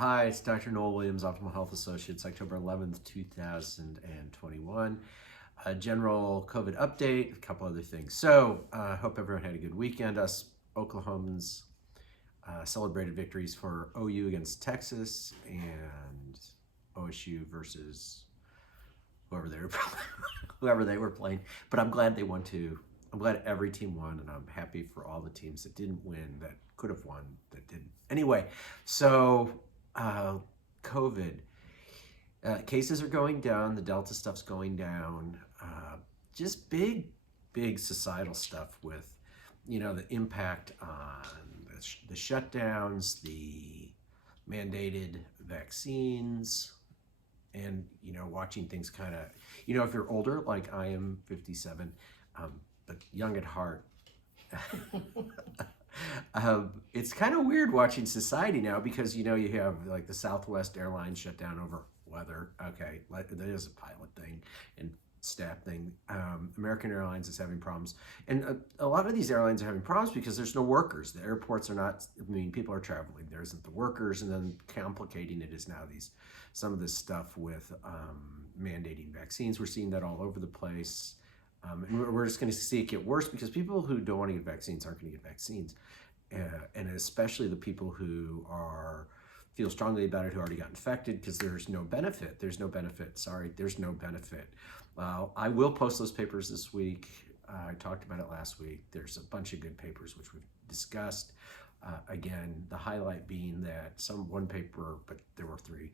Hi, it's Dr. Noel Williams, Optimal Health Associates, October 11th, 2021. A general COVID update, a couple other things. So, I hope everyone had a good weekend. Us Oklahomans celebrated victories for OU against Texas and OSU versus whoever they were whoever they were playing. But I'm glad they won too. I'm glad every team won, and I'm happy for all the teams that didn't win, that could have won, that didn't. Anyway, so COVID. Cases are going down. The Delta stuff's going down. Just big societal stuff with, the impact on the shutdowns, the mandated vaccines, and, watching things kind of, if you're older, like I am 57, but young at heart, it's kind of weird watching society now because, you have like the Southwest Airlines shut down over weather. Okay, that is a pilot thing and staff thing. American Airlines is having problems. And a lot of these airlines are having problems because there's no workers. The airports are not, people are traveling. There isn't the workers. And then complicating it is now some of this stuff with mandating vaccines. We're seeing that all over the place. And we're just going to see it get worse because people who don't want to get vaccines aren't going to get vaccines. And especially the people who feel strongly about it, who already got infected, because there's no benefit. There's no benefit. I will post those papers this week. I talked about it last week. There's a bunch of good papers which we've discussed. Again, the highlight being that one paper, but there were three.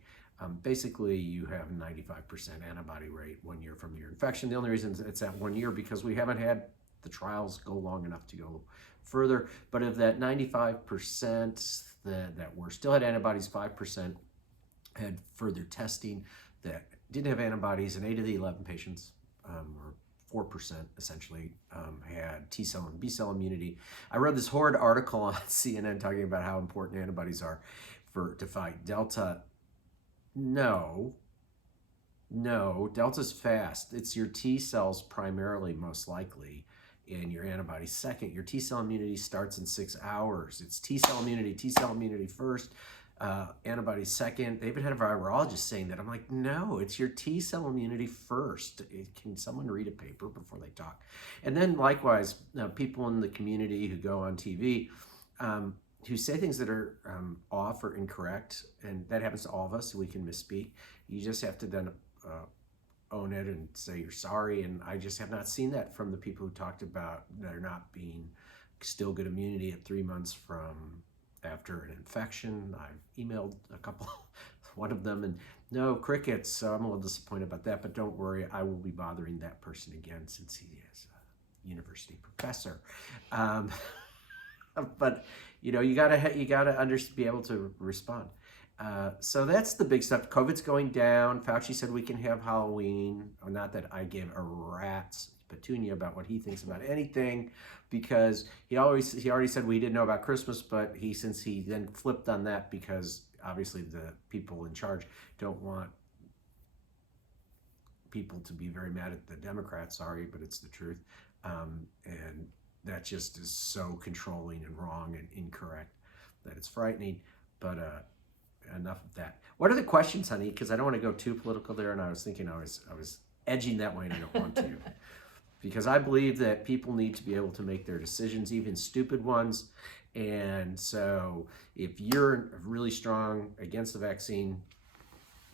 Basically, you have 95% antibody rate 1 year from your infection. The only reason it's at 1 year because we haven't had the trials go long enough to go further. But of that 95% that were still had antibodies, 5% had further testing that didn't have antibodies, and 8 of the 11 patients, or 4% essentially, had T cell and B cell immunity. I read this horrid article on CNN talking about how important antibodies are to fight Delta. No, Delta's fast. It's your T cells primarily, most likely, and your antibodies second. Your T cell immunity starts in 6 hours. It's T cell immunity first, antibodies second. They even had a virologist saying that. I'm like, no, it's your T cell immunity first. Can someone read a paper before they talk? And then likewise, people in the community who go on TV, who say things that are off or incorrect, and that happens to all of us, so we can misspeak. You just have to then own it and say you're sorry, and I just have not seen that from the people who talked about there not being still good immunity at 3 months from after an infection. I've emailed one of them, and no crickets, so I'm a little disappointed about that, but don't worry, I will be bothering that person again since he is a university professor. But you gotta be able to respond. So that's the big stuff. COVID's going down. Fauci said we can have Halloween. Not that I give a rat's petunia about what he thinks about anything, because he already said we didn't know about Christmas, but since he then flipped on that because obviously the people in charge don't want people to be very mad at the Democrats. Sorry, but it's the truth. And that just is so controlling and wrong and incorrect that it's frightening. But enough of that. What are the questions, honey? Because I don't want to go too political there, and I was thinking I was edging that way, and I don't want to. Because I believe that people need to be able to make their decisions, even stupid ones. And so if you're really strong against the vaccine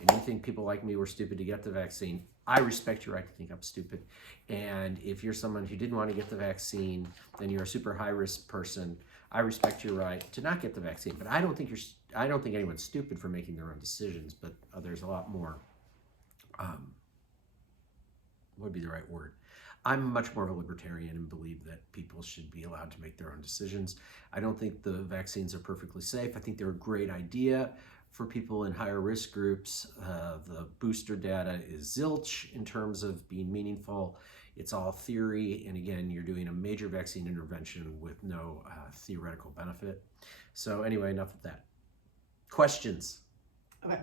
and you think people like me were stupid to get the vaccine, I respect your right to think I'm stupid. And if you're someone who didn't want to get the vaccine, then you're a super high risk person, I respect your right to not get the vaccine. But I don't think anyone's stupid for making their own decisions, but there's a lot more, what would be the right word? I'm much more of a libertarian and believe that people should be allowed to make their own decisions. I don't think the vaccines are perfectly safe. I think they're a great idea for people in higher risk groups. The booster data is zilch in terms of being meaningful. It's all theory, and again, you're doing a major vaccine intervention with no theoretical benefit. So anyway, enough of that. Questions? Okay.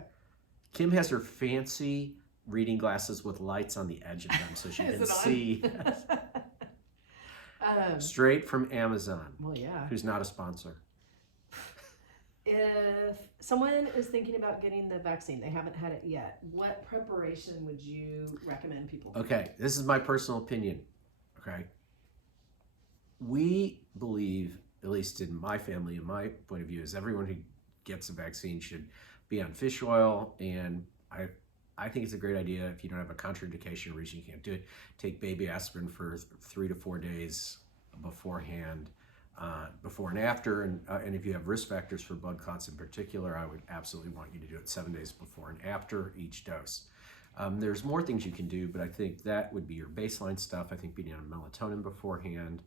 Kim has her fancy reading glasses with lights on the edge of them so she can see. Straight from Amazon. Well, yeah. Who's not a sponsor. If someone is thinking about getting the vaccine, they haven't had it yet, what preparation would you recommend people do? Okay, this is my personal opinion. Okay, we believe, at least in my family, in my point of view, is everyone who gets a vaccine should be on fish oil. And I think it's a great idea if you don't have a contraindication reason you can't do it. Take baby aspirin for 3 to 4 days beforehand, before and after. And if you have risk factors for blood clots in particular, I would absolutely want you to do it 7 days before and after each dose. There's more things you can do, but I think that would be your baseline stuff. I think being on melatonin beforehand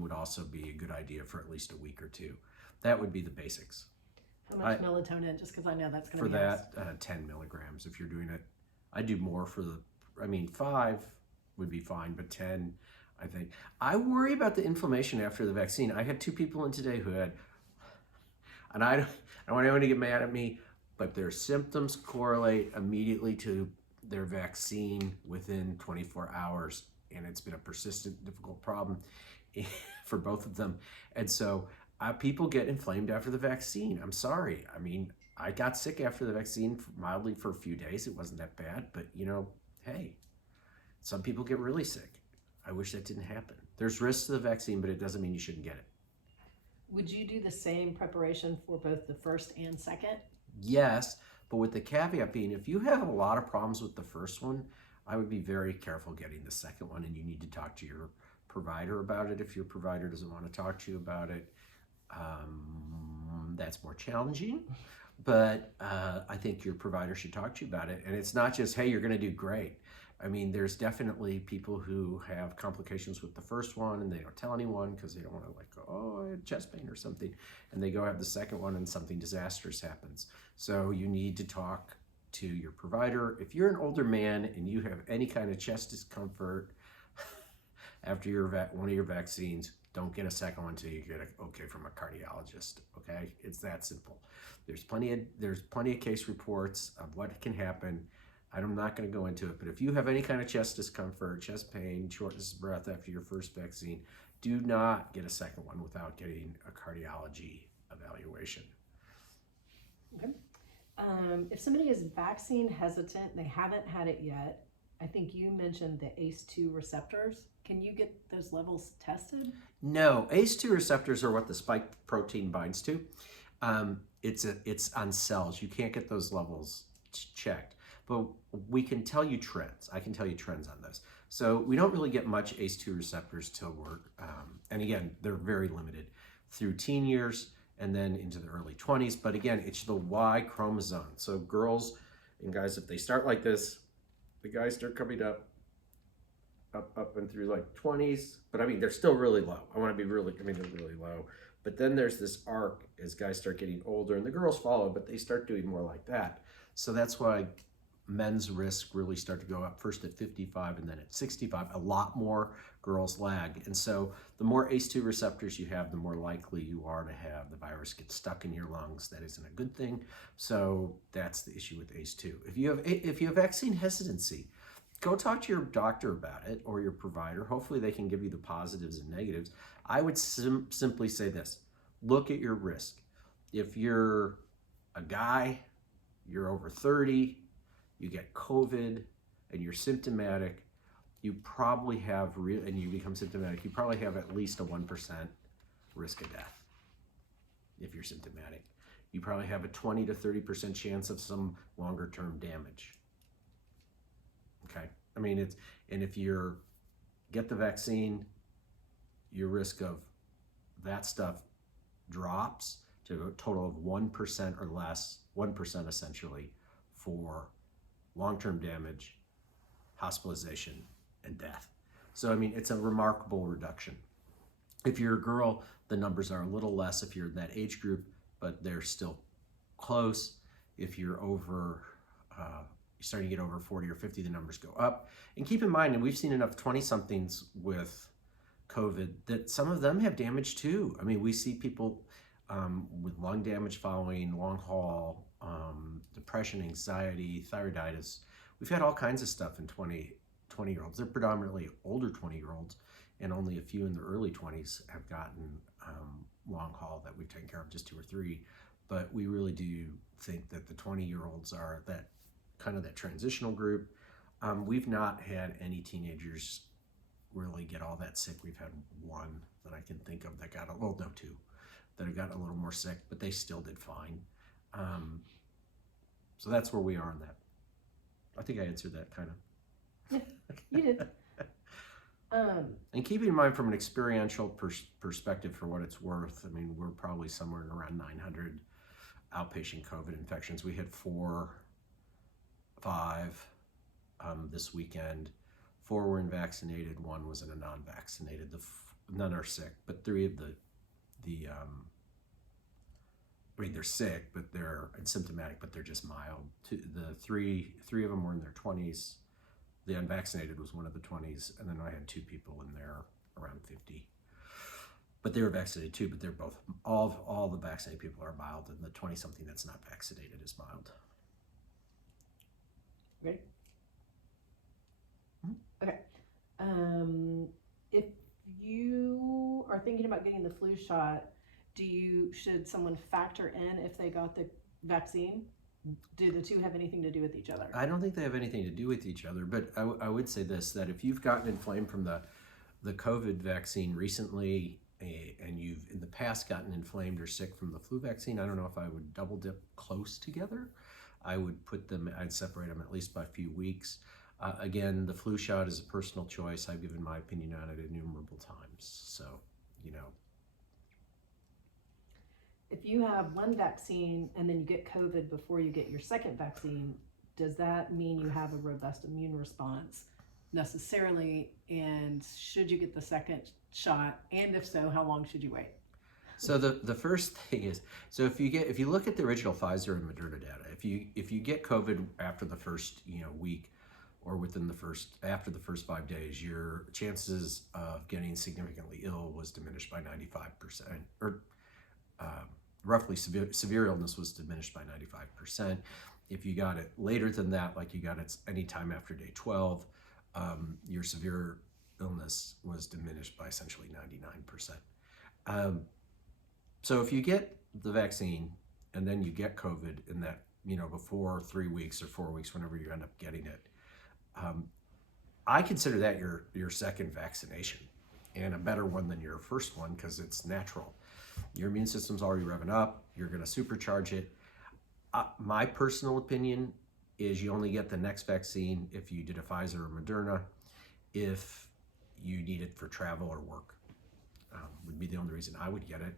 would also be a good idea for at least a week or two. That would be the basics. How much melatonin? Just because I know that's going to For be that, 10 milligrams if you're doing it. I do more for the, 5 would be fine, but 10, I think. I worry about the inflammation after the vaccine. I had 2 people in today who had, and I don't want anyone to get mad at me, but their symptoms correlate immediately to their vaccine within 24 hours. And it's been a persistent, difficult problem for both of them. And so people get inflamed after the vaccine. I'm sorry. I got sick after the vaccine mildly for a few days. It wasn't that bad, but hey, some people get really sick. I wish that didn't happen. There's risks to the vaccine, but it doesn't mean you shouldn't get it. Would you do the same preparation for both the first and second? Yes, but with the caveat being, if you have a lot of problems with the first one, I would be very careful getting the second one, and you need to talk to your provider about it if your provider doesn't want to talk to you about it. That's more challenging, but I think your provider should talk to you about it. And it's not just, hey, you're going to do great. There's definitely people who have complications with the first one and they don't tell anyone because they don't want to I had chest pain or something, and they go have the second one and something disastrous happens. So you need to talk to your provider. If you're an older man and you have any kind of chest discomfort after one of your vaccines, don't get a second one until you get an okay from a cardiologist. Okay, it's that simple. There's plenty of case reports of what can happen. I'm not going to go into it, but if you have any kind of chest discomfort, chest pain, shortness of breath after your first vaccine, do not get a second one without getting a cardiology evaluation. Okay. If somebody is vaccine hesitant, they haven't had it yet, I think you mentioned the ACE2 receptors. Can you get those levels tested? No, ACE2 receptors are what the spike protein binds to. It's on cells. You can't get those levels checked, but we can tell you trends. I can tell you trends on those. So we don't really get much ACE2 receptors till we're, and again, they're very limited through teen years and then into the early 20s. But again, it's the Y chromosome. So girls and guys, if they start like this, the guys start coming up and through like 20s, but they're still really low. They're really low. But then there's this arc as guys start getting older, and the girls follow, but they start doing more like that. So that's why men's risk really start to go up first at 55 and then at 65. A lot more girls lag. And so the more ACE2 receptors you have, the more likely you are to have the virus get stuck in your lungs. That isn't a good thing. So that's the issue with ACE2. If you have vaccine hesitancy, go talk to your doctor about it or your provider. Hopefully they can give you the positives and negatives. I would simply say this: look at your risk. If you're a guy, you're over 30, you get COVID, and you're symptomatic, you probably have, and you become symptomatic, you probably have at least a 1% risk of death if you're symptomatic. You probably have a 20 to 30% chance of some longer term damage. Okay, and if you get the vaccine, your risk of that stuff drops to a total of 1% or less, 1% essentially, for long-term damage, hospitalization, and death. So, it's a remarkable reduction. If you're a girl, the numbers are a little less if you're in that age group, but they're still close. If you're starting to get over 40 or 50, the numbers go up. And keep in mind, and we've seen enough 20-somethings with COVID that some of them have damage too. We see people with lung damage following long haul, depression, anxiety, thyroiditis. We've had all kinds of stuff in 20-year-olds. They're predominantly older 20-year-olds, and only a few in the early 20s have gotten long haul that we've taken care of, just 2 or 3. but we really do think that the 20-year-olds are that kind of that transitional group. We've not had any teenagers really get all that sick. We've had one that I can think of that got two that have gotten a little more sick, but they still did fine. So that's where we are on that. I think I answered that kind of. Yeah, you did. And keeping in mind from an experiential perspective, for what it's worth, I mean, we're probably somewhere around 900 outpatient COVID infections. We had 5 this weekend. 4 were vaccinated, 1 was in a non-vaccinated. None are sick, but 3 of they're sick, but they're asymptomatic, but they're just mild. The three of them were in their 20s. The unvaccinated was one of the 20s, and then I had 2 people in there around 50. But they were vaccinated too, but they're both, all the vaccinated people are mild, and the 20-something that's not vaccinated is mild. Ready? Okay. If you are thinking about getting the flu shot, should someone factor in if they got the vaccine? Do the two have anything to do with each other? I don't think they have anything to do with each other, but I would say this, that if you've gotten inflamed from the COVID vaccine recently, and you've in the past gotten inflamed or sick from the flu vaccine, I don't know if I would double dip close together. I'd separate them at least by a few weeks. Again, the flu shot is a personal choice. I've given my opinion on it innumerable times. So, If you have one vaccine and then you get COVID before you get your second vaccine, does that mean you have a robust immune response necessarily? And should you get the second shot? And if so, how long should you wait? So the first thing is, so if you look at the original Pfizer and Moderna data, if you get COVID after the first week, or after the first 5 days, your chances of getting significantly ill was diminished by 95%, or roughly severe illness was diminished by 95%. If you got it later than that, like you got it any time after day 12, your severe illness was diminished by essentially 99%. So if you get the vaccine and then you get COVID in that, before 3 weeks or 4 weeks, whenever you end up getting it, I consider that your second vaccination, and a better one than your first one, because it's natural. Your immune system's already revving up. You're going to supercharge it. My personal opinion is you only get the next vaccine if you did a Pfizer or Moderna, if you need it for travel or work. Would be the only reason I would get it.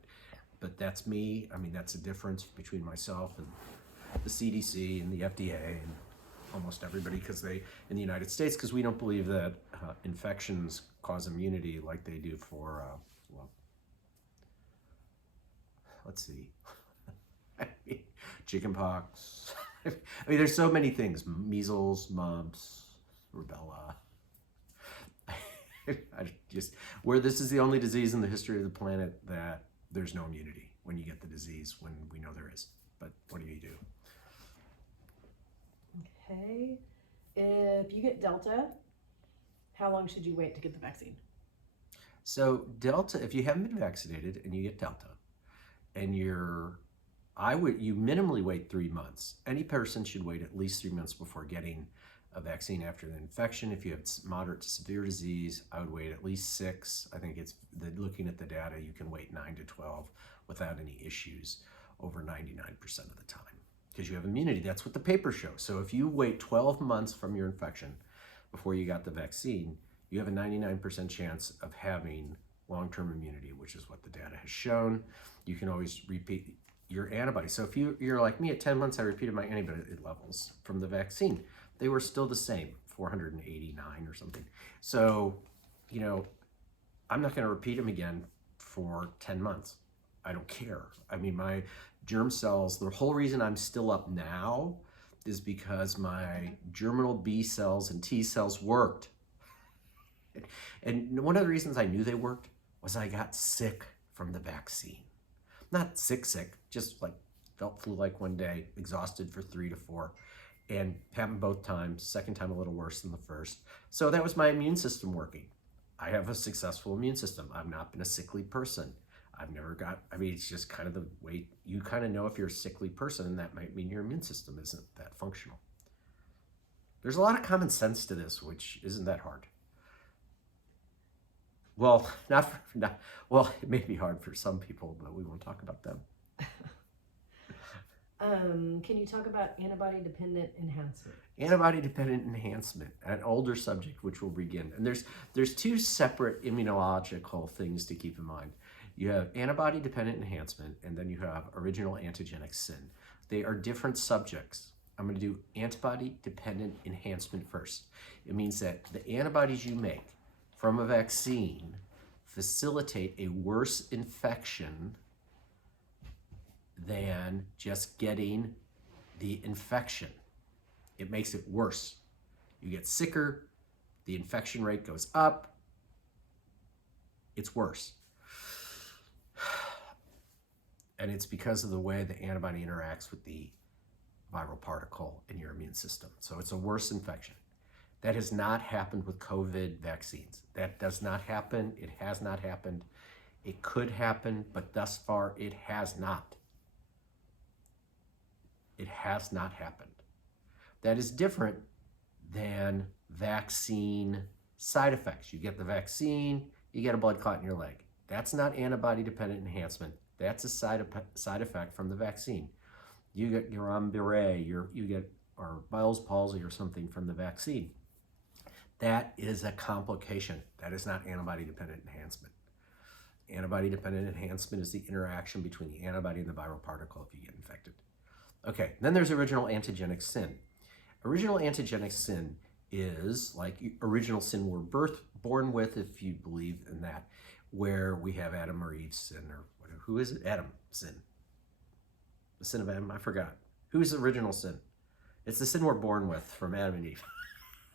But that's me. I mean, that's a difference between myself and the CDC and the FDA and almost everybody, in the United States, because we don't believe that infections cause immunity like they do for, let's see, chickenpox. I mean, there's so many things: measles, mumps, rubella. Where this is the only disease in the history of the planet that there's no immunity when you get the disease, when we know there is. But what do you do? Okay. If you get Delta, how long should you wait to get the vaccine? So Delta, if you haven't been vaccinated and you get Delta, and you minimally wait 3 months. Any person should wait at least 3 months before getting a vaccine after the infection. If you have moderate to severe disease, I would wait at least 6. I think looking at the data, you can wait 9 to 12 without any issues over 99% of the time, because you have immunity. That's what the papers show. So if you wait 12 months from your infection before you got the vaccine, you have a 99% chance of having long-term immunity, which is what the data has shown. You can always repeat your antibodies. So if you're like me, at 10 months, I repeated my antibody levels from the vaccine. They were still the same, 489 or something. So, I'm not going to repeat them again for 10 months. I don't care. I mean, my germ cells, the whole reason I'm still up now is because my germinal B cells and T cells worked. And one of the reasons I knew they worked was I got sick from the vaccine. Not sick, just like felt flu-like one day, exhausted for 3 to 4, and happened both times. Second time a little worse than the first. So that was my immune system working. I have a successful immune system. I've not been a sickly person. it's just kind of the way you kind of know if you're a sickly person, and that might mean your immune system isn't that functional. There's a lot of common sense to this, which isn't that hard. Well, well, it may be hard for some people, but we won't talk about them. Can you talk about antibody-dependent enhancement? Antibody-dependent enhancement, an older subject which will begin. And there's two separate immunological things to keep in mind. You have antibody-dependent enhancement, and then you have original antigenic sin. They are different subjects. I'm going to do antibody-dependent enhancement first. It means that the antibodies you make from a vaccine facilitate a worse infection than just getting the infection. It makes it worse. You get sicker, the infection rate goes up, it's worse. And it's because of the way the antibody interacts with the viral particle in your immune system. So it's a worse infection. That has not happened with COVID vaccines. That does not happen. It has not happened. It could happen, but thus far it has not. It has not happened. That is different than vaccine side effects. You get the vaccine, you get a blood clot in your leg. That's not antibody-dependent enhancement. That's a side effect from the vaccine. You get Guillain-Barré, you get or Bell's palsy or something from the vaccine. That is a complication. That is not antibody-dependent enhancement. Antibody-dependent enhancement is the interaction between the antibody and the viral particle if you get infected. Okay, then there's original antigenic sin. Original antigenic sin is like original sin we're born with, if you believe in that, where we have Adam or Eve's sin, or whatever. Who is it? Adam sin. The sin of Adam? I forgot. Who is original sin? It's the sin we're born with from Adam and Eve.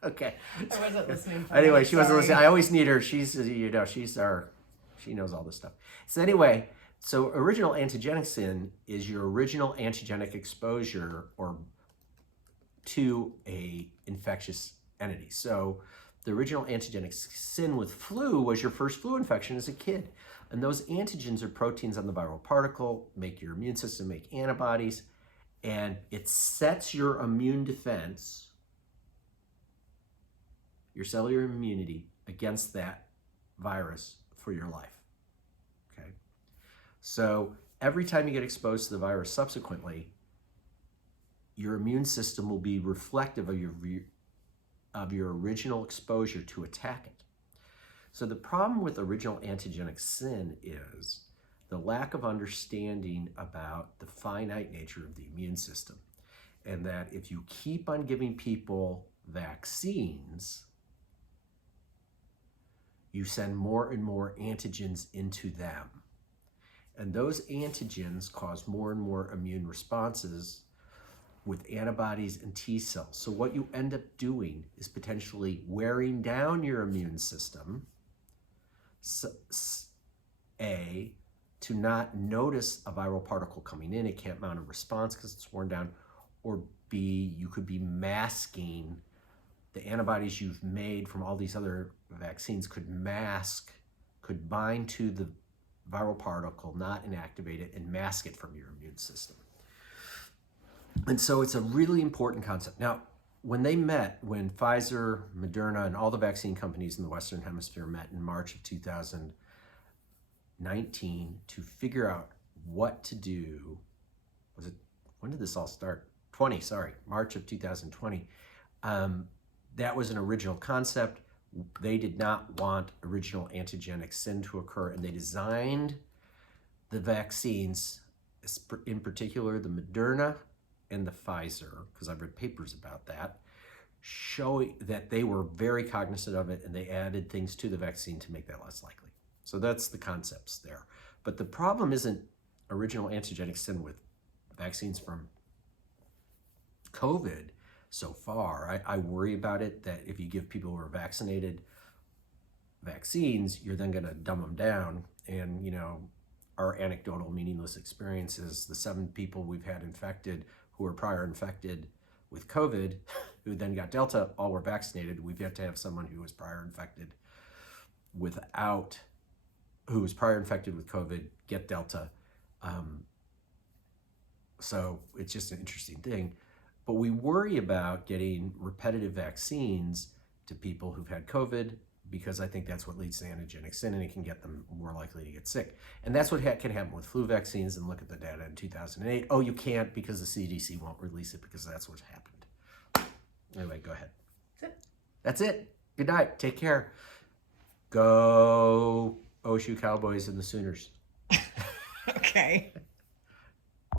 Okay. I wasn't listening. Anyway, she wasn't listening. I always need her. She knows all this stuff. So anyway, so original antigenic sin is your original antigenic exposure or to a infectious entity. So the original antigenic sin with flu was your first flu infection as a kid. And those antigens are proteins on the viral particle, make your immune system make antibodies, and it sets your immune defense, your cellular immunity against that virus for your life. Okay? So every time you get exposed to the virus subsequently, your immune system will be reflective of your original exposure to attack it. So the problem with original antigenic sin is the lack of understanding about the finite nature of the immune system. And that if you keep on giving people vaccines, you send more and more antigens into them. And those antigens cause more and more immune responses with antibodies and T cells. So what you end up doing is potentially wearing down your immune system, A, to not notice a viral particle coming in, it can't mount a response because it's worn down, or B, you could be masking the antibodies you've made from all these other vaccines could bind to the viral particle, not inactivate it, and mask it from your immune system. And so it's a really important concept. Now, when Pfizer, Moderna, and all the vaccine companies in the Western Hemisphere met in March of 2019 to figure out what to do, when did this all start? March of 2020. That was an original concept. They did not want original antigenic sin to occur, and they designed the vaccines, in particular the Moderna and the Pfizer, because I've read papers about that, showing that they were very cognizant of it, and they added things to the vaccine to make that less likely. So that's the concepts there. But the problem isn't original antigenic sin with vaccines from COVID so far. I worry about it, that if you give people who are vaccinated vaccines, you're then going to dumb them down. And, our anecdotal meaningless experiences, the 7 people we've had infected who were prior infected with COVID, who then got Delta, all were vaccinated. We've yet to have someone who was prior infected without who was prior infected with COVID get Delta. So it's just an interesting thing. But we worry about getting repetitive vaccines to people who've had COVID because I think that's what leads to antigenic sin, and it can get them more likely to get sick. And that's what can happen with flu vaccines, and look at the data in 2008. Oh, you can't because the CDC won't release it because that's what's happened. Anyway, go ahead. That's it. Good night. Take care. Go OSU Cowboys and the Sooners. Okay.